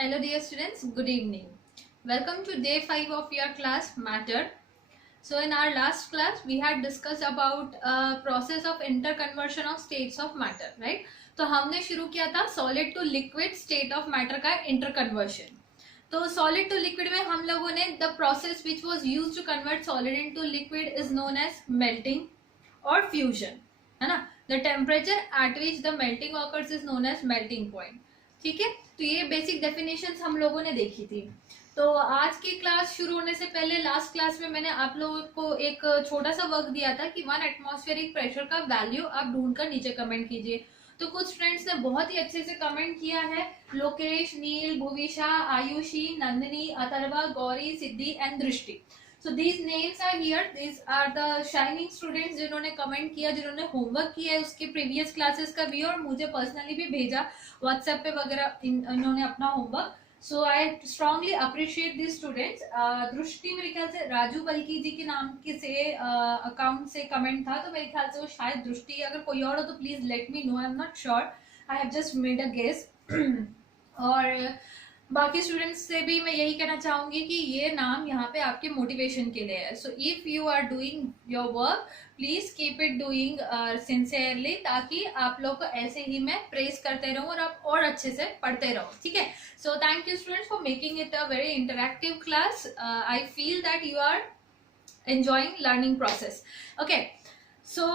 Hello dear students, good evening. Welcome to day 5 of your class Matter. So in our last class we had discussed about process of interconversion of states of matter, right? तो हमने शुरू किया था solid to liquid state of matter का interconversion. तो solid to liquid में हम लोगों ने the process which was used to convert solid into liquid is known as melting or fusion, है ना? The temperature at which the melting occurs is known as melting point. ठीक है, तो ये बेसिक डेफिनेशंस हम लोगों ने देखी थी. तो आज की क्लास शुरू होने से पहले लास्ट क्लास में मैंने आप लोगों को एक छोटा सा वर्क दिया था कि 1 एटमॉस्फेरिक प्रेशर का वैल्यू आप ढूंढ कर नीचे कमेंट कीजिए. तो कुछ फ्रेंड्स ने बहुत ही अच्छे से कमेंट किया है. लोकेश, नील, भुविशा, आयुषी, नंदिनी, अथर्वा, गौरी, सिद्धि एंड दृष्टि. So these names are here. These are the shining students जिन्होंने कमेंट किया, जिन्होंने होमवर्क किया है उसके प्रीवियस क्लासेस का भी और मुझे पर्सनली भी भेजा व्हाट्सएप पे वगैरह इन्होंने अपना homework. So I strongly appreciate this students. दृष्टि मेरे ख्याल से राजू बल्की जी के नाम के से अकाउंट से कमेंट था, तो मेरे ख्याल से वो शायद दृष्टि. अगर कोई और हो तो please let me know, I am not sure, I have just made a guess. और बाकी स्टूडेंट्स से भी मैं यही कहना चाहूंगी कि ये नाम यहाँ पे आपके मोटिवेशन के लिए है. So if you are doing your work please keep it doing sincerely, ताकि आप लोग को ऐसे ही मैं प्रेस करते रहूं और आप और अच्छे से पढ़ते रहो. ठीक है, so thank you students for making it a very interactive class. I feel that you are enjoying learning process. Okay, so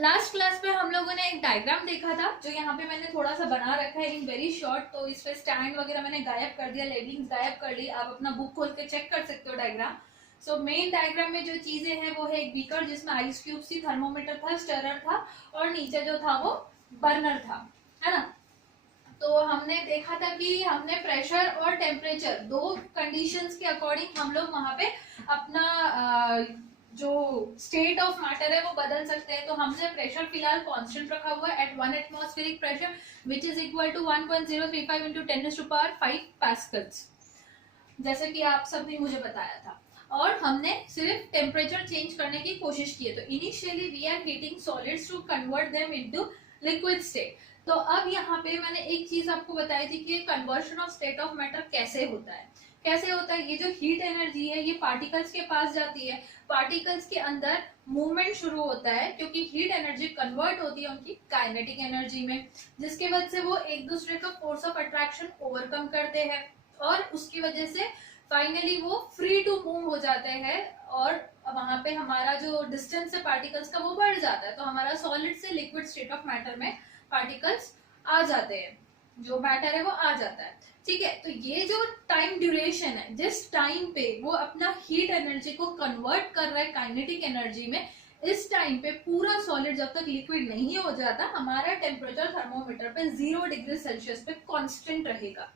last class में हम लोगों ने एक डायग्राम देखा था जो यहाँ पे मैंने थोड़ा सा बना रखा है इन वेरी शॉर्ट. तो इस पे स्टैंड वगैरह मैंने गायब कर दिया, लेबलिंग्स गायब कर ली. आप अपना बुक खोल के चेक कर सकते हो डायग्राम. सो मेन डायग्राम में जो चीजें हैं वो है एक बीकर जिसमें आइस क्यूब थी, थर्मोमीटर था, स्टरर था और नीचे जो था वो बर्नर था, है ना. तो हमने देखा था कि हमने प्रेशर और टेम्परेचर दो कंडीशंस के अकॉर्डिंग हम लोग वहां पे अपना जो स्टेट ऑफ मैटर है वो बदल सकते हैं. तो हमने प्रेशर फिलहाल कांस्टेंट रखा हुआ है at 1 atmospheric pressure which is equal to 1.035 into 10⁵ pascals, जैसे कि आप सबने मुझे बताया था. और हमने सिर्फ टेम्परेचर चेंज करने की कोशिश की है. तो initially we are heating solids to convert them into liquid state. तो अब यहाँ पे मैंने एक चीज आपको बताई थी कि conversion of state of matter कैसे होता है. कैसे होता है, ये जो हीट एनर्जी है ये पार्टिकल्स के पास जाती है, पार्टिकल्स के अंदर मूवमेंट शुरू होता है क्योंकि हीट एनर्जी कन्वर्ट होती है उनकी काइनेटिक एनर्जी में, जिसके वजह से वो एक दूसरे का फोर्स ऑफ अट्रैक्शन ओवरकम करते हैं और उसकी वजह से फाइनली वो फ्री टू मूव हो जाते हैं और वहां पे हमारा जो डिस्टेंस है पार्टिकल्स का वो बढ़ जाता है. तो हमारा सॉलिड से लिक्विड स्टेट ऑफ मैटर में पार्टिकल्स आ जाते हैं, जो मैटर है वो आ जाता है. ठीक है, तो ये जो टाइम ड्यूरेशन है जिस टाइम पे वो अपना हीट एनर्जी को कन्वर्ट कर रहा है काइनेटिक एनर्जी में, इस टाइम पे पूरा सॉलिड जब तक लिक्विड नहीं हो जाता हमारा टेम्परेचर थर्मोमीटर पे 0 डिग्री सेल्सियस पे कांस्टेंट रहेगा.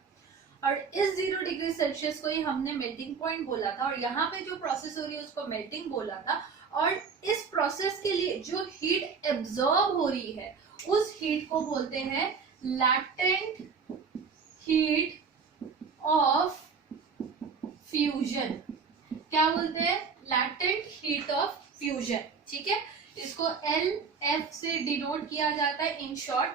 और इस 0 डिग्री सेल्सियस को ही हमने मेल्टिंग पॉइंट बोला था और यहाँ पे जो प्रोसेस हो रही है उसको मेल्टिंग बोला था. और इस प्रोसेस के लिए जो हीट एब्जॉर्ब हो रही है उस हीट को बोलते हैं लैटेंट हीट ऑफ फ्यूजन. क्या बोलते हैं? Latent heat of fusion. ठीक है, इसको LF से डिनोट किया जाता है in short.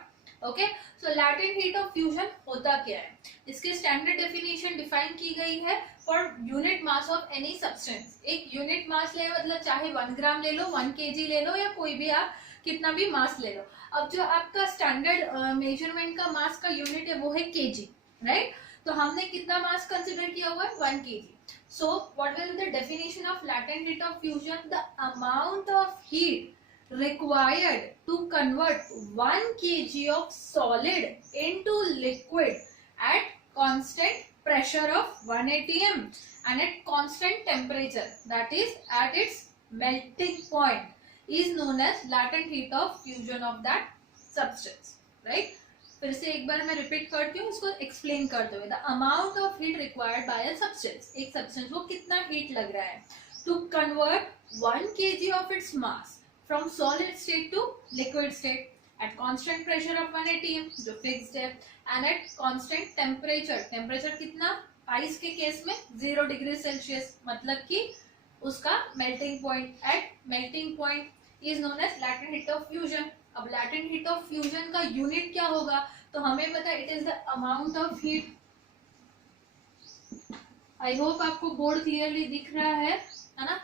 Okay, so latent heat of fusion होता क्या है, इसकी स्टैंडर्ड डेफिनेशन डिफाइन की गई है for unit mass of any substance. एक यूनिट मास ले, मतलब चाहे 1 ग्राम ले लो, 1 kg ले लो या कोई भी आप कितना भी मास ले लो. अब जो आपका स्टैंडर्ड मेजरमेंट का मास का यूनिट है वो है केजी, राइट. तो हमने कितना मास कंसिडर किया हुआ है? 1 kg. So what will be the definition of latent heat of fusion? The amount of heat required to convert 1 kg of solid into liquid at constant pressure of 1 atm and at constant temperature, that is at its melting point, is known as latent heat of fusion of that substance, right. फिर से एक बार मैं repeat करती हूँ, इसको explain करते हुए. The amount of heat required by a substance, एक सब्सटेंस को कितना हीट लग रहा है to convert 1 kg of its mass from solid state to liquid state at constant pressure of 1 atm जो फिक्स्ड है and at constant temperature. Temperature कितना? Ice के केस में 0 डिग्री सेल्सियस, मतलब कि उसका melting point. At melting point is known as latent heat of fusion. अब latent heat of fusion का यूनिट क्या होगा? तो हमें पता है it is the amount of heat I hope आपको बोर्ड क्लियरली दिख रहा है ना?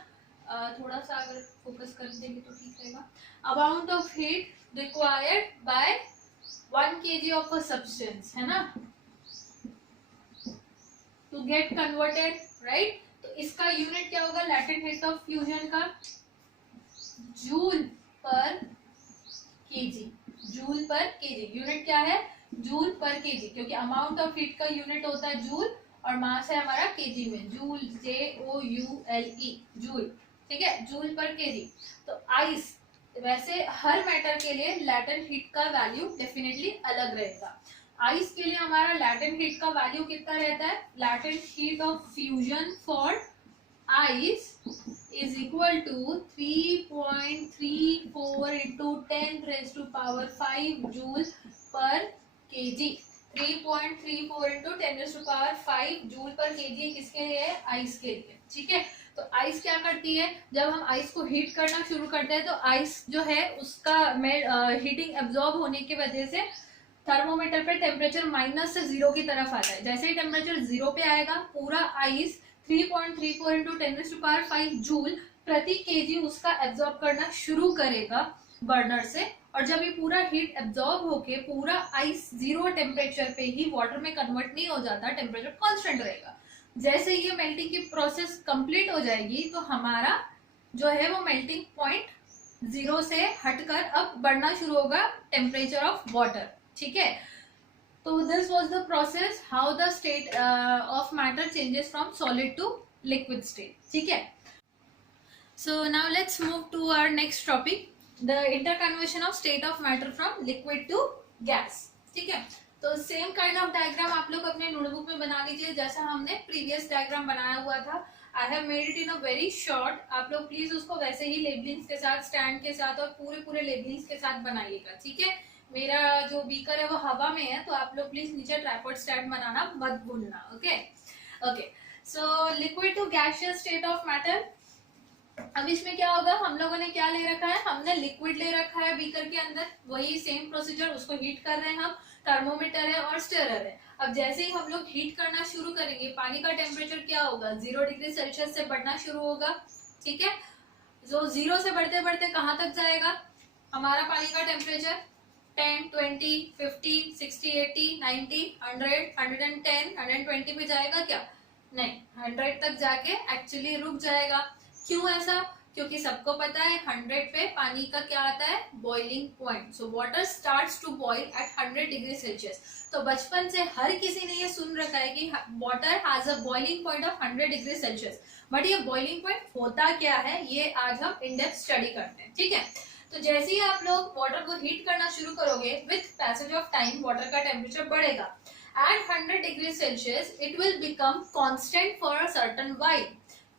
थोड़ा सा अगर फोकस कर देंगे तो ठीक रहेगा. Amount of heat required by 1 kg of a substance, है ना, टू गेट कन्वर्टेड, राइट. तो इसका यूनिट क्या होगा लैटेंट हीट ऑफ फ्यूजन का? जूल पर केजी. जूल पर केजी यूनिट क्या है? जूल पर केजी, क्योंकि अमाउंट ऑफ हीट का यूनिट होता है जूल और मास है हमारा केजी में. Joule, JOULE, joule. ठीक है, जूल पर केजी. तो आइस, वैसे हर मैटर के लिए लैटेंट हीट का वैल्यू डेफिनेटली अलग रहेगा. आइस के लिए हमारा लैटेंट हीट का वैल्यू कितना रहता है? Latent heat of fusion for ice is equal to 3.34 into 10 raised to power 5 joule per kg. 3.34 into 10 raised to power 5 joule पर केजी किसके लिए है? आइस के लिए. ठीक है, तो आइस क्या करती है? जब हम आइस को हीट करना शुरू करते हैं तो आइस जो है उसका हीटिंग एब्जॉर्ब होने की वजह से थर्मोमीटर पे टेम्परेचर माइनस से 0 की तरफ आता है. जैसे ही टेम्परेचर 0 पे आएगा पूरा ice 3.34 into 10 raised to power 5 joule प्रति केजी उसका एब्जॉर्ब करना शुरू करेगा बर्नर से. और जब ये पूरा हीट एब्जॉर्ब होके पूरा आइस 0 टेम्परेचर पे ही वाटर में कन्वर्ट नहीं हो जाता, टेम्परेचर कांस्टेंट रहेगा. जैसे ये मेल्टिंग की प्रोसेस कंप्लीट हो जाएगी तो हमारा जो है वो मेल्टिंग पॉइंट 0 से हटकर अब बढ़ना शुरू होगा टेम्परेचर ऑफ वाटर. ठीक है, तो this was the process how the state of matter changes from solid to liquid state. ठीक है, so now let's move to our next topic, the interconversion of state of matter from liquid to gas. ठीक है, तो same kind of diagram आप लोग अपने notebook में बना लीजिए जैसा हमने प्रीवियस डायग्राम बनाया हुआ था. I have made it in a very short. आप लोग प्लीज उसको वैसे ही लेबलिंग्स के साथ, स्टैंड के साथ और पूरे लेबलिंग्स के साथ बनाइएगा. ठीक है, मेरा जो बीकर है वो हवा में है तो आप लोग प्लीज नीचे ट्राइपॉड स्टैंड बनाना मत भूलना. Okay okay, so liquid to gaseous state of matter. अब इसमें क्या होगा, हम लोगों ने क्या ले रखा है? हमने लिक्विड ले रखा है बीकर के अंदर, वही सेम प्रोसीजर, उसको हीट कर रहे हैं हम. थर्मोमीटर है और स्टिरर है. अब जैसे ही हम लोग हीट करना शुरू करेंगे पानी का टेम्परेचर क्या होगा? 0 डिग्री सेल्सियस से बढ़ना शुरू होगा. ठीक है, जो 0 से बढ़ते बढ़ते कहाँ तक जाएगा हमारा पानी का टेम्परेचर? 10, 20, 50, 60, 80, 90, 100, 110, 120 पे जाएगा क्या? नहीं, 100 तक जाके एक्चुअली रुक जाएगा. क्यों ऐसा? क्योंकि सबको पता है 100 पे पानी का क्या आता है? Boiling point. So water starts to boil at 100 degree Celsius. तो बचपन से हर किसी ने ये सुन रखा है कि water has a boiling point of 100 degree Celsius. But ये बॉइलिंग पॉइंट होता क्या है ये आज हम इन डेप्थ स्टडी करते हैं. ठीक है, तो जैसे ही आप लोग वाटर को हीट करना शुरू करोगे with passage of time water का टेम्परेचर बढ़ेगा. At 100 degree Celsius it will become constant for a certain while.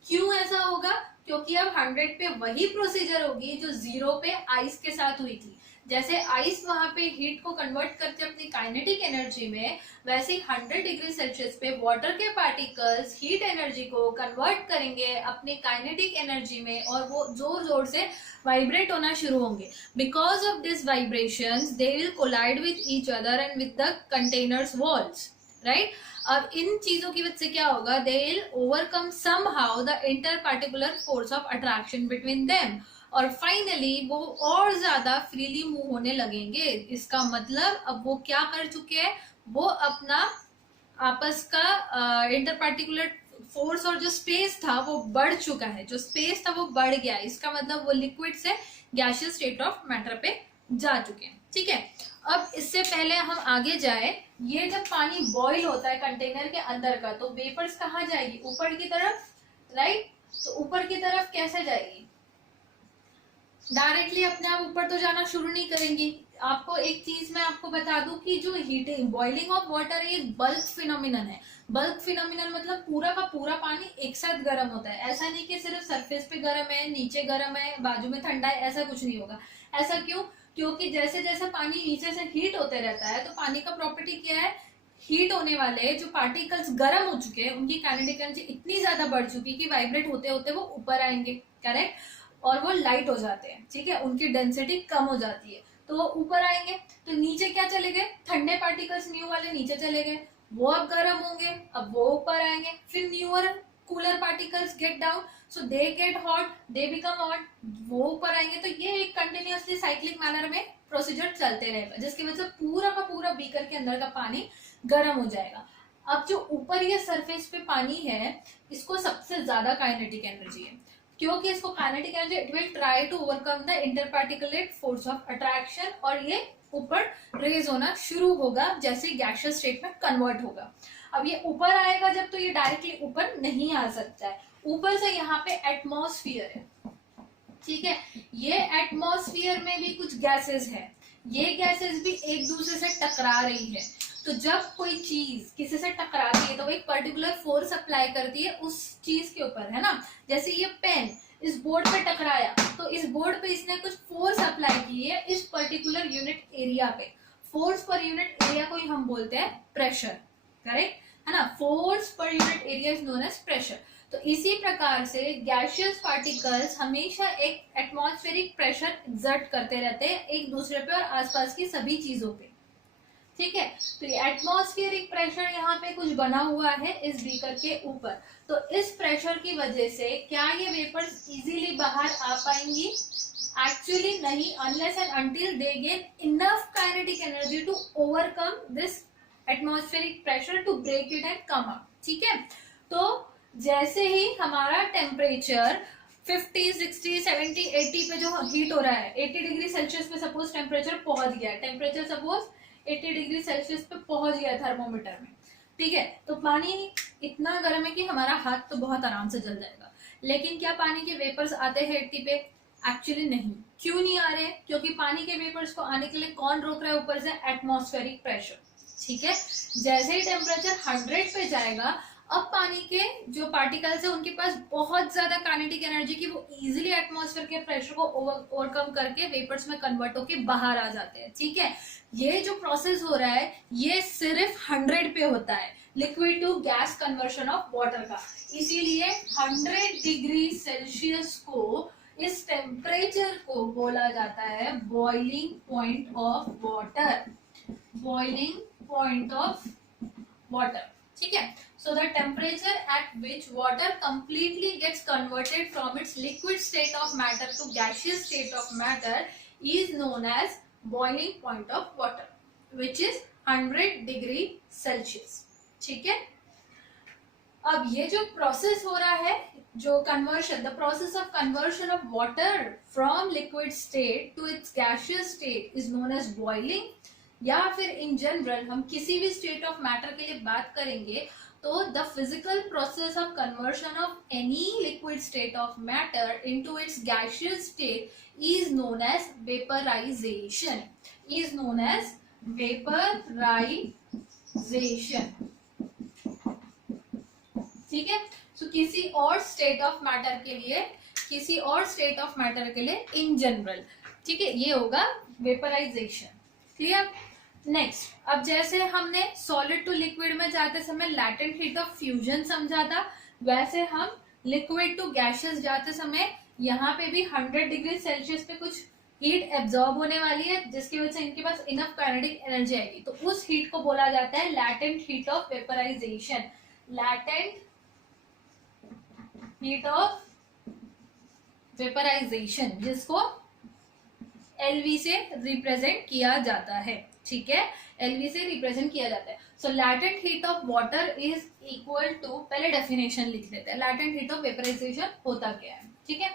क्यों ऐसा होगा? क्योंकि अब 100 पे वही प्रोसीजर होगी जो 0 पे आइस के साथ हुई थी. जैसे आइस वहां पे हीट को कन्वर्ट करते अपनी काइनेटिक एनर्जी में, वैसे ही 100 डिग्री सेल्सियस पे वाटर के पार्टिकल्स हीट एनर्जी को कन्वर्ट करेंगे अपने काइनेटिक एनर्जी में और वो जोर जोर से वाइब्रेट होना शुरू होंगे. Because of this vibrations they will collide with each other and with the containers walls, right. अब इन चीजों की वजह से क्या होगा? They will overcome somehow the inter particular force of attraction between them और फाइनली वो और ज्यादा फ्रीली मूव होने लगेंगे. इसका मतलब अब वो क्या कर चुके हैं? वो अपना आपस का इंटर पार्टिकुलर फोर्स और जो स्पेस था वो बढ़ चुका है. जो स्पेस था वो बढ़ गया. इसका मतलब वो लिक्विड से गैसियस स्टेट ऑफ मैटर पे जा चुके हैं. ठीक है, अब इससे पहले हम आगे जाए, ये जब पानी बॉईल होता है कंटेनर के अंदर का तो वेपर्स कहाँ जाएगी? ऊपर की तरफ, राइट. तो ऊपर की तरफ कैसे जाएगी? डायरेक्टली अपने आप ऊपर तो जाना शुरू नहीं करेंगी. आपको एक चीज मैं आपको बता दूं कि जो हीटिंग बॉइलिंग ऑफ वाटर ये बल्क फिनोमिनन है. बल्क फिनोमिनन मतलब पूरा का पूरा पानी एक साथ गर्म होता है. ऐसा नहीं कि सिर्फ सरफेस पे गर्म है, नीचे गर्म है, बाजू में ठंडा है, ऐसा कुछ नहीं होगा. ऐसा क्यों? क्योंकि जैसे जैसे पानी नीचे से हीट होते रहता है तो पानी का प्रॉपर्टी क्या है? हीट होने वाले जो पार्टिकल्स गर्म हो चुके हैं उनकी काइनेटिक एनर्जी इतनी ज्यादा बढ़ चुकी कि वाइब्रेट होते होते वो ऊपर आएंगे, करेक्ट, और वो लाइट हो जाते हैं. ठीक है, उनकी डेंसिटी कम हो जाती है तो वो ऊपर आएंगे. तो नीचे क्या चले गए? ठंडे पार्टिकल्स न्यू वाले नीचे चले गए. वो अब गर्म होंगे, अब वो ऊपर आएंगे, फिर newer cooler particles get down, so they get hot, they become hot, वो ऊपर आएंगे। तो ये एक कंटिन्यूअसली साइक्लिक मैनर में प्रोसीजर चलते रहेगा, जिसकी वजह से पूरा का पूरा बीकर के अंदर का पानी गर्म हो जाएगा। अब जो ऊपर ये सरफेस पे पानी है, इसको सबसे ज्यादा काइनेटिक एनर्जी है, क्योंकि इसको kinetic energy, it will try to overcome the interparticulate force of attraction, और ये ऊपर रेज होना शुरू होगा जैसे गैसियस स्टेट में कन्वर्ट होगा। अब ये ऊपर आएगा जब, तो ये डायरेक्टली ऊपर नहीं आ सकता है, ऊपर से यहाँ पे एटमॉस्फेयर है, ठीक है। ये एटमॉस्फेयर में भी कुछ गैसेस है, ये गैसेस भी एक दूसरे से टकरा रही है। तो जब कोई चीज किसी से टकराती है तो वो एक पर्टिकुलर फोर्स अप्लाई करती है उस चीज के ऊपर, है ना। जैसे ये पेन इस बोर्ड पे टकराया, तो इस बोर्ड पे इसने कुछ फोर्स अप्लाई की है इस पर्टिकुलर यूनिट एरिया पे। फोर्स पर यूनिट एरिया को ही हम बोलते हैं प्रेशर, करेक्ट है ना। फोर्स पर unit area is known as pressure. तो इसी प्रकार से गैसियस पार्टिकल्स हमेशा एक एटमॉस्फेरिक प्रेशर एक्सर्ट करते रहते हैं एक दूसरे पे और आसपास की सभी चीजों पे, ठीक है। तो ये एटमॉस्फेरिक प्रेशर यहाँ पे कुछ बना हुआ है इस बीकर के ऊपर। तो इस प्रेशर की वजह से क्या ये वेपर्स इजीली बाहर आ पाएंगी? एक्चुअली नहीं, unless and until they gain enough kinetic energy to overcome this atmospheric pressure to break it and come up, ठीक है। तो जैसे ही हमारा टेम्परेचर 50, 60, 70, 80 पे जो हीट हो रहा है, 80 डिग्री सेल्सियस पे सपोज टेम्परेचर पहुंच गया है, टेम्परेचर सपोज 80 डिग्री सेल्सियस पे पहुंच गया थर्मोमीटर में, ठीक है। तो पानी इतना गर्म है कि हमारा हाथ तो बहुत आराम से जल जाएगा, लेकिन क्या पानी के वेपर्स आते हैं 80 पे? एक्चुअली नहीं। क्यों नहीं आ रहे? क्योंकि पानी के वेपर्स को आने के लिए कौन रोक रहा है? ऊपर से एटमॉस्फेरिक प्रेशर, ठीक है। जैसे ही टेम्परेचर 100 पे जाएगा, अब पानी के जो पार्टिकल्स है उनके पास बहुत ज्यादा काइनेटिक एनर्जी की, वो इजीली एटमॉस्फेयर के प्रेशर को ओवरकम करके वेपर्स में कन्वर्ट होके बाहर आ जाते हैं, ठीक है। ये जो प्रोसेस हो रहा है ये सिर्फ 100 पे होता है, liquid to gas conversion of water का। इसीलिए 100 डिग्री सेल्सियस को, इस टेम्परेचर को बोला जाता है boiling point of water, boiling point of water, ठीक है। So the temperature at which water completely gets converted from its liquid state of matter to gaseous state of matter is known as boiling point of water, which is 100 degree Celsius, ठीक है। अब ये जो process हो रहा है, जो conversion, the process of conversion of water from liquid state to its gaseous state is known as boiling, या फिर इन जनरल हम किसी भी स्टेट ऑफ मैटर के लिए बात करेंगे तो the physical process of conversion of any liquid state of matter into its gaseous state is known as vaporisation, is known as vaporisation, ठीक है। सो किसी और स्टेट ऑफ मैटर के लिए, किसी और स्टेट ऑफ मैटर के लिए इन जनरल, ठीक है, ये होगा वेपराइजेशन, क्लियर। नेक्स्ट, अब जैसे हमने सॉलिड टू लिक्विड में जाते समय लैटेंट हीट ऑफ फ्यूजन समझा था, वैसे हम लिक्विड टू गैसियस जाते समय यहाँ पे भी 100 डिग्री सेल्सियस पे कुछ हीट एब्जॉर्ब होने वाली है, जिसकी वजह से इनके पास इनफ काइनेटिक एनर्जी आएगी। तो उस हीट को बोला जाता है latent heat of vaporisation, latent heat of vaporisation, जिसको एलवी से रिप्रेजेंट किया जाता है, ठीक है, एलवी से रिप्रेजेंट किया जाता है। So latent heat of water is equal to, पहले डेफिनेशन लिख लेते हैं, लैटेंट हीट ऑफ वेपराइजेशन होता क्या है, ठीक है।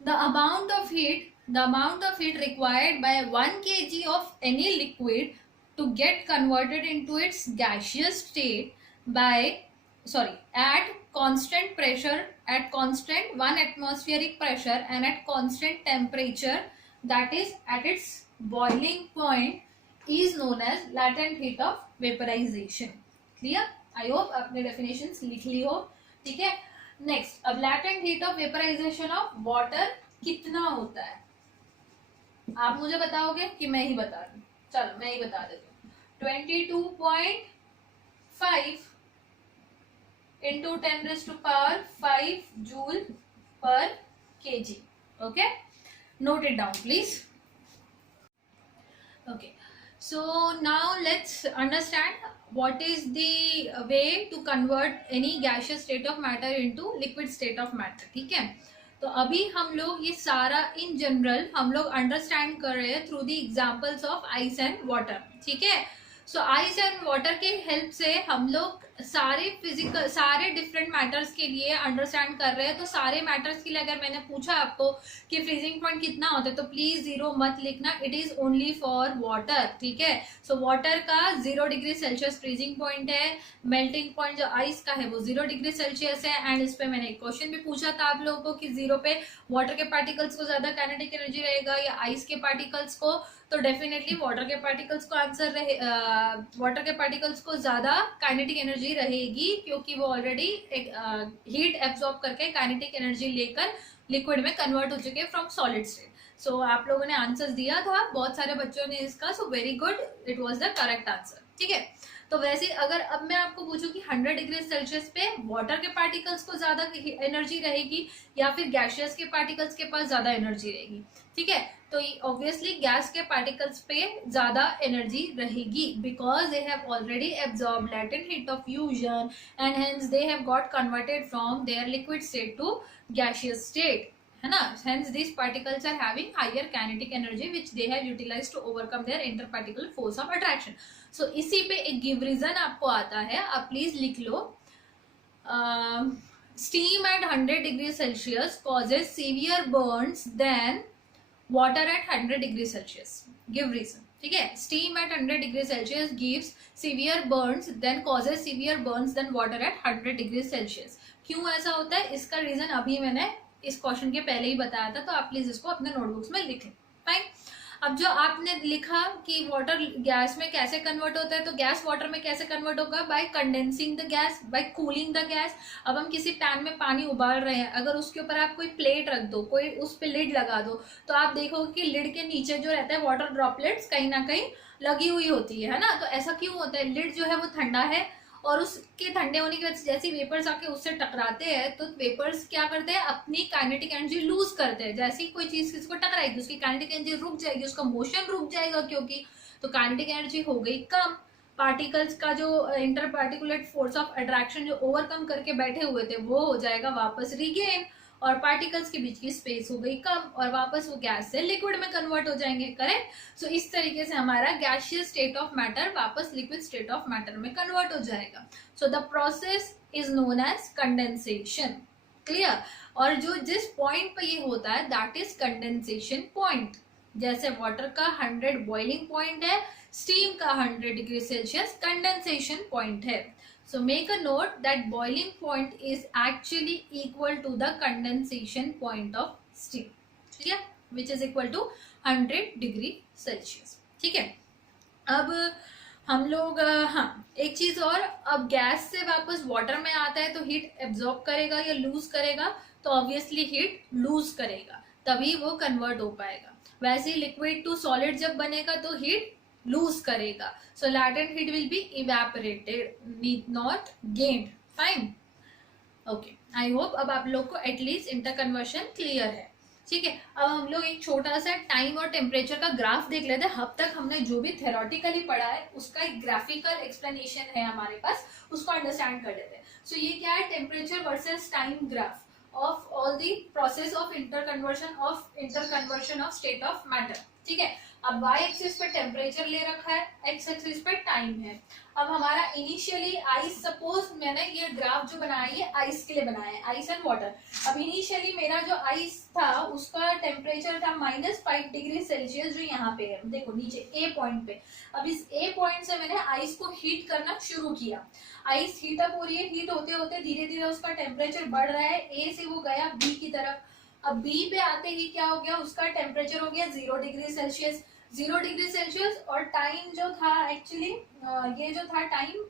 The amount of heat required by 1 kg of any liquid to get converted into its gaseous state by at constant pressure, at constant 1 atmospheric pressure and at constant temperature, that is at its boiling point, is known as latent heat of vaporization, clear। I hope आपने definitions लिख ली हो, ठीक है। Next, अब latent heat of vaporization of water कितना होता है? आप मुझे बताओगे कि मैं ही बता दूं? चलो मैं ही बता देती हूँ, 22.5 into 10⁵ joule per kg, okay, note it down please, okay। So now let's understand what is the way to convert any gaseous state of matter into liquid state of matter. ठीक है, तो अभी हम लोग ये सारा इन जनरल हम लोग अंडरस्टैंड कर रहे हैं through the examples of ice and water. ठीक है, सो आइस एंड वाटर के हेल्प से हम लोग सारे डिफरेंट मैटर्स के लिए अंडरस्टैंड कर रहे हैं. तो सारे मैटर्स के लिए अगर मैंने पूछा आपको कि फ्रीजिंग पॉइंट कितना होता है, तो प्लीज 0 मत लिखना, it is only for water. ठीक है, सो वाटर का 0 डिग्री सेल्सियस फ्रीजिंग पॉइंट है. मेल्टिंग पॉइंट जो आइस का है वो 0 डिग्री सेल्सियस है. एंड इस पे मैंने एक क्वेश्चन भी पूछा था आप लोगों को कि 0 पे वाटर के पार्टिकल्स को ज्यादा काइनेटिक एनर्जी रहेगा या आइस के पार्टिकल्स को. तो डेफिनेटली वाटर के पार्टिकल्स को आंसर रहे, वाटर के पार्टिकल्स को ज्यादा काइनेटिक एनर्जी रहेगी क्योंकि वो ऑलरेडी हीट एब्जॉर्ब करके काइनेटिक एनर्जी लेकर लिक्विड में कन्वर्ट हो चुके फ्रॉम सॉलिड स्टेट. सो आप लोगों ने आंसर्स दिया था, बहुत सारे बच्चों ने इसका, so very good, it was the correct answer. ठीक है, तो वैसे अगर अब मैं आपको पूछूं कि 100 डिग्री सेल्सियस पे वाटर के पार्टिकल्स को ज्यादा एनर्जी रहेगी या फिर गैसियस के पार्टिकल्स के पास ज्यादा एनर्जी रहेगी. ठीक है, तो ऑब्वियसली गैस के पार्टिकल्स पे ज्यादा एनर्जी रहेगी because they have already absorb latent heat of fusion and hence they have got converted from their liquid state to gaseous state, है ना. Hence this particles are having higher kinetic energy which they have utilised to overcome their interparticular force of attraction. So इसी पे एक give reason आपको आता है, आप please लिख लो. Steam at 100 degree Celsius causes severe burns then water at 100 degree Celsius. Give reason. ठीक है, steam at 100 degree Celsius gives severe burns then causes severe burns than water at 100 degree Celsius. क्यों ऐसा होता है, इसका reason अभी मैंने इस क्वेश्चन के पहले ही बताया था, तो आप प्लीज इसको अपने नोटबुक्स में लिखें. फाइन. अब जो आपने लिखा कि वाटर गैस में कैसे कन्वर्ट होता है, तो गैस वाटर में कैसे कन्वर्ट होगा, by condensing the gas, by cooling the gas. अब हम किसी पैन में पानी उबाल रहे हैं, अगर उसके ऊपर आप कोई प्लेट रख दो, कोई उस पर लिड लगा दो, तो आप देखोगे कि लिड के नीचे जो रहता है वाटर ड्रॉपलेट्स कहीं ना कहीं लगी हुई होती है ना. तो ऐसा क्यों होता है, लिड जो है वो ठंडा है और उसके ठंडे होने की वजह से जैसे वेपर्स आके उससे टकराते हैं तो वेपर्स क्या करते हैं, अपनी काइनेटिक एनर्जी लूज करते हैं. जैसे ही कोई चीज किसी को टकराएगी उसकी काइनेटिक एनर्जी रुक जाएगी, उसका मोशन रुक जाएगा, क्योंकि तो काइनेटिक एनर्जी हो गई कम. पार्टिकल्स का जो inter particular force of attraction जो ओवरकम करके बैठे हुए थे वो हो जाएगा वापस रिगेन, और पार्टिकल्स के बीच की स्पेस हो गई कम और वापस वो गैस से लिक्विड में कन्वर्ट हो जाएंगे. करेक्ट. सो इस तरीके से हमारा गैसियस स्टेट ऑफ मैटर वापस लिक्विड स्टेट ऑफ मैटर में कन्वर्ट हो जाएगा. So the process is known as condensation. Clear. और जो जिस पॉइंट पे ये होता है दैट इज कंडेंसेशन पॉइंट. जैसे वाटर का 100 बॉइलिंग पॉइंट है, स्टीम का 100 डिग्री सेल्सियस कंडेंसेशन पॉइंट है. So make a note that boiling point is actually equal to the condensation point of steam. ठीक है, which is equal to 100 degree Celsius. ठीक है, अब हम लोग हाँ एक चीज और, अब गैस से वापस वाटर में आता है तो हीट एब्जॉर्ब करेगा या लूज करेगा, तो ऑब्वियसली हीट लूज करेगा तभी वो कन्वर्ट हो पाएगा. वैसे ही लिक्विड टू सॉलिड जब बनेगा तो हीट लूज करेगा, so latent heat will be evaporated, not gained. Fine. Okay, I hope अब आप लोग को एटलीस्ट इंटर कन्वर्शन क्लियर है. ठीक है, अब हम लोग एक छोटा सा टाइम और टेम्परेचर का ग्राफ देख लेते हैं. अब तक हमने जो भी थेरोटिकली पढ़ा है उसका एक ग्राफिकल एक्सप्लेनेशन है हमारे पास, उसको अंडरस्टैंड कर लेते हैं. सो ये क्या है, temperature versus time graph of all the process of interconversion of state of matter. ठीक है, अब y एक्सिस पे टेम्परेचर ले रखा है, x एक्सिस पे टाइम है. अब हमारा इनिशियली आइस, सपोज मैंने ये ग्राफ जो बनाया है ये आइस के लिए बनाया है, आइस एंड वाटर. अब इनिशियली मेरा जो आइस था उसका टेम्परेचर था -5 डिग्री सेल्सियस, जो यहाँ पे है देखो नीचे ए पॉइंट पे. अब इस ए पॉइंट से मैंने आइस को हीट करना शुरू किया. आइस हीट अप हो रही है, हीट होते होते धीरे धीरे उसका टेम्परेचर बढ़ रहा है. ए से वो गया बी की तरफ. अब बी पे आते ही क्या हो गया, उसका टेम्परेचर हो गया 0 डिग्री सेल्सियस. 0 डिग्री सेल्सियस और टाइम जो था एक्चुअली ये जो था टाइम,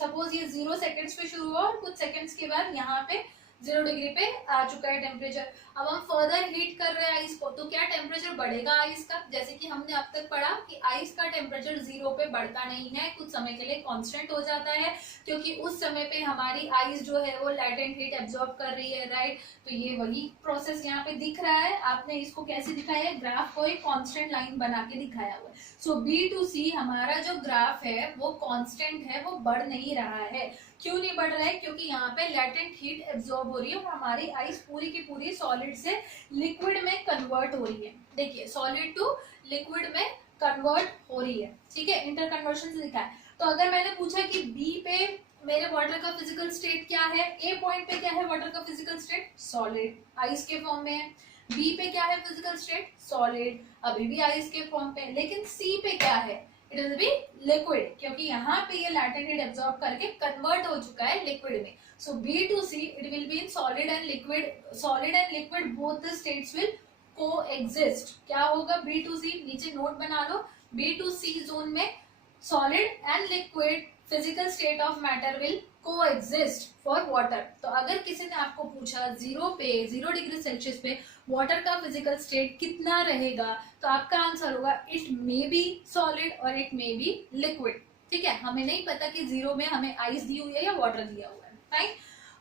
सपोज ये 0 सेकेंड्स पे शुरू हुआ और कुछ सेकेंड्स के बाद यहाँ पे 0 डिग्री पे आ चुका है टेम्परेचर। अब हम फर्दर हीट कर रहे हैं आइस को, तो क्या टेम्परेचर बढ़ेगा आइस का? जैसे कि हमने अब तक पढ़ा कि आइस का टेम्परेचर 0 पे बढ़ता नहीं है, कुछ समय के लिए कांस्टेंट हो जाता है, क्योंकि उस समय पे हमारी आइस जो है वो लैटेंट हीट एब्जॉर्ब कर रही है, राइट। तो ये वही प्रोसेस यहाँ पे दिख रहा है। आपने इसको कैसे दिखाया है? ग्राफ को एक कांस्टेंट लाइन बना के दिखाया हुआ है। सो बी टू सी हमारा जो ग्राफ है वो कांस्टेंट है, वो बढ़ नहीं रहा है। क्यों नहीं बढ़ रहा है? क्योंकि यहाँ पे लैटेंट हीट एब्जॉर्ब हो रही है और हमारी आइस पूरी की पूरी सॉलिड से लिक्विड में कन्वर्ट हो रही है। देखिए, सॉलिड टू लिक्विड में कन्वर्ट हो रही है, ठीक है, इंटर कन्वर्शन से दिखा है। तो अगर मैंने पूछा कि बी पे मेरे वाटर का फिजिकल स्टेट क्या है, ए पॉइंट पे क्या है वाटर का फिजिकल स्टेट? सॉलिड, आइस के फॉर्म में है। बी पे क्या है फिजिकल स्टेट? सॉलिड, अभी भी आइस के फॉर्म पे। लेकिन सी पे क्या है? इट विल बी लिक्विड, क्योंकि यहाँ पे ये लैटेंट हीट एब्जॉर्ब करके कन्वर्ट हो चुका है लिक्विड में। So B to C it will be in solid and liquid. Solid and liquid both the states will coexist. क्या होगा बी टू सी? नीचे नोट बना लो, बी टू सी जोन में solid and liquid physical state of matter will coexist for water. तो अगर किसी ने आपको पूछा 0 डिग्री सेल्सियस पे वाटर का फिजिकल स्टेट कितना रहेगा, तो आपका आंसर होगा इट मे बी सॉलिड और इट मे बी लिक्विड। ठीक है, हमें नहीं पता कि 0 में हमें आइस दी हुई है या वाटर दिया हुआ है। Fine,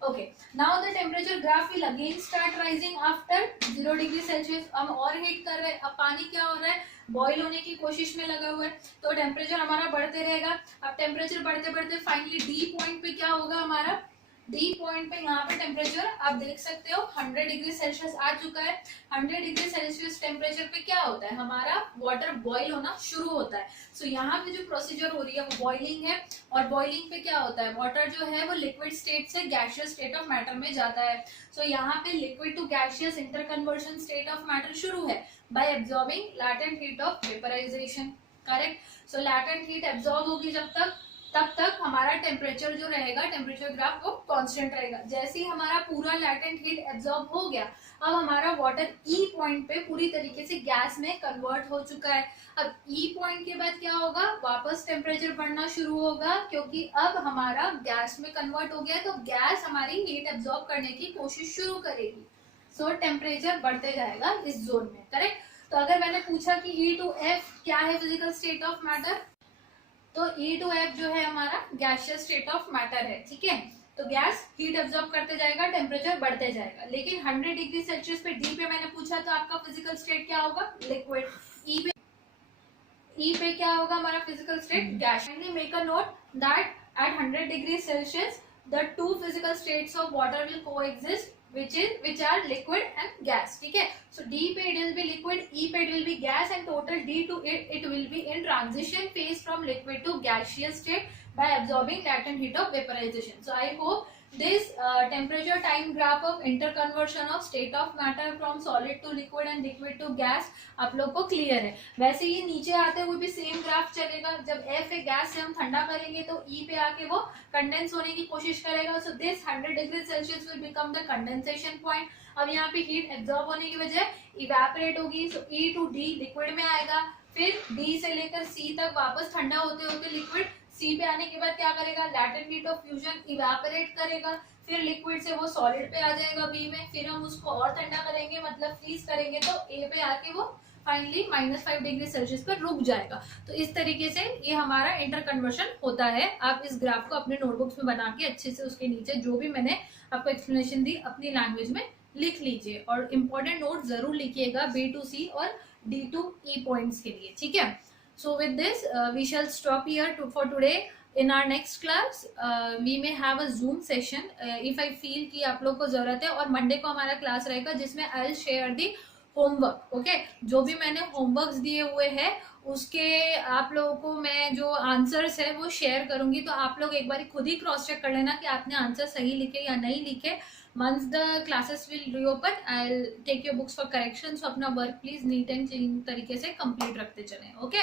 okay. Now the temperature graph will again start rising after 0 degree Celsius. हम और हीट कर रहे हैं। अब पानी क्या हो रहा है? बॉईल होने की कोशिश में लगा हुआ है, तो टेम्परेचर हमारा बढ़ते रहेगा। अब टेम्परेचर बढ़ते बढ़ते फाइनली डी पॉइंट पे क्या होगा हमारा? डी पॉइंट पे यहाँ पे टेम्परेचर आप देख सकते हो 100 डिग्री सेल्सियस आ चुका है। 100 डिग्री सेल्सियस टेम्परेचर पे क्या होता है? हमारा वाटर बॉईल होना शुरू होता है। सो यहाँ पे जो प्रोसीजर हो रही है वो बॉइलिंग है, और बॉइलिंग पे क्या होता है? वाटर जो है वो लिक्विड स्टेट से गैसियस स्टेट ऑफ मैटर में जाता है। सो यहाँ पे liquid to gaseous interconversion state of matter शुरू है by absorbing latent heat of vaporisation. Correct. So latent heat absorb होगी तब तक हमारा टेम्परेचर जो रहेगा, टेम्परेचर ग्राफ वो कांस्टेंट रहेगा। जैसे ही हमारा पूरा लैटेंट हीट एब्जॉर्ब हो गया, अब हमारा वाटर ई पॉइंट पे पूरी तरीके से गैस में कन्वर्ट हो चुका है। अब ई पॉइंट के बाद क्या होगा? वापस टेम्परेचर बढ़ना शुरू होगा, क्योंकि अब हमारा गैस में कन्वर्ट हो गया है, तो गैस हमारी हीट एब्जॉर्ब करने की कोशिश शुरू करेगी। सो टेम्परेचर बढ़ते जाएगा इस जोन में। करेक्ट। तो अगर मैंने पूछा कि ई टू एफ क्या है फिजिकल स्टेट ऑफ मैटर, तो ई टू एफ जो है हमारा गैसियस स्टेट ऑफ मैटर है। ठीक है, तो गैस हीट एब्जॉर्ब करते जाएगा, टेम्परेचर बढ़ते जाएगा। लेकिन 100 डिग्री सेल्सियस पे डी पे मैंने पूछा, तो आपका फिजिकल स्टेट क्या होगा? लिक्विड। ई पे क्या होगा हमारा physical state? Gas. Make a note that at 100 degree Celsius the two physical states of water will coexist, which are liquid and gas. ठीक है, so D पे it will be liquid, E पे it will be gas, and total D to it will be in transition phase from liquid to gaseous state by absorbing latent heat of vaporization. So I hope this temperature time graph of interconversion of state of matter from solid to liquid and liquid to gas आप लोग को clear है। वैसे ये नीचे आते हुए भी सेम ग्राफ चलेगा। जब F है गैस से हम ठंडा करेंगे, तो E पे आके वो कंडेंस होने की कोशिश करेगा। So this 100 degree Celsius will become the condensation point. अब यहाँ पे हीट एब्जॉर्ब होने की वजह इवेपोरेट होगी, सो E टू D लिक्विड में आएगा, फिर D से लेकर C तक वापस ठंडा होते होते लिक्विड, सी पे आने के बाद क्या करेगा? Latent heat of fusion evaporate करेगा, फिर लिक्विड से वो सॉलिड पे आ जाएगा बी में, फिर हम उसको और ठंडा करेंगे, मतलब फ्रीज करेंगे, तो ए पे आके वो फाइनली -5 डिग्री सेल्सियस पर रुक जाएगा। तो इस तरीके से ये हमारा इंटर कन्वर्शन होता है। आप इस ग्राफ को अपने नोटबुक्स में बना के अच्छे से उसके नीचे जो भी मैंने आपको एक्सप्लेनेशन दी अपनी लैंग्वेज में लिख लीजिए, और इम्पोर्टेंट नोट जरूर लिखिएगा बी टू सी और डी टू ई पॉइंट्स के लिए। ठीक है, so with this we shall stop here for today. In our next class we may have a Zoom session if I feel कि आप लोग को जरूरत है, और मंडे को हमारा क्लास रहेगा जिसमें I will share the homework. Okay, जो भी मैंने होमवर्क्स दिए हुए हैं उसके आप लोगों को मैं जो आंसर्स है वो शेयर करूंगी, तो आप लोग एक बार खुद ही क्रॉस चेक कर लेना कि आपने आंसर सही लिखे या नहीं लिखे। Once the classes will reopen, I'll take your books for correction. So अपना work please neat and clean तरीके से कंप्लीट रखते चलें। Okay,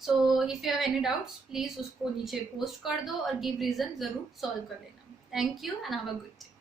so if you have any doubts please उसको नीचे पोस्ट कर दो और गिव रीजन जरूर सॉल्व कर लेना। Thank you and have a good day.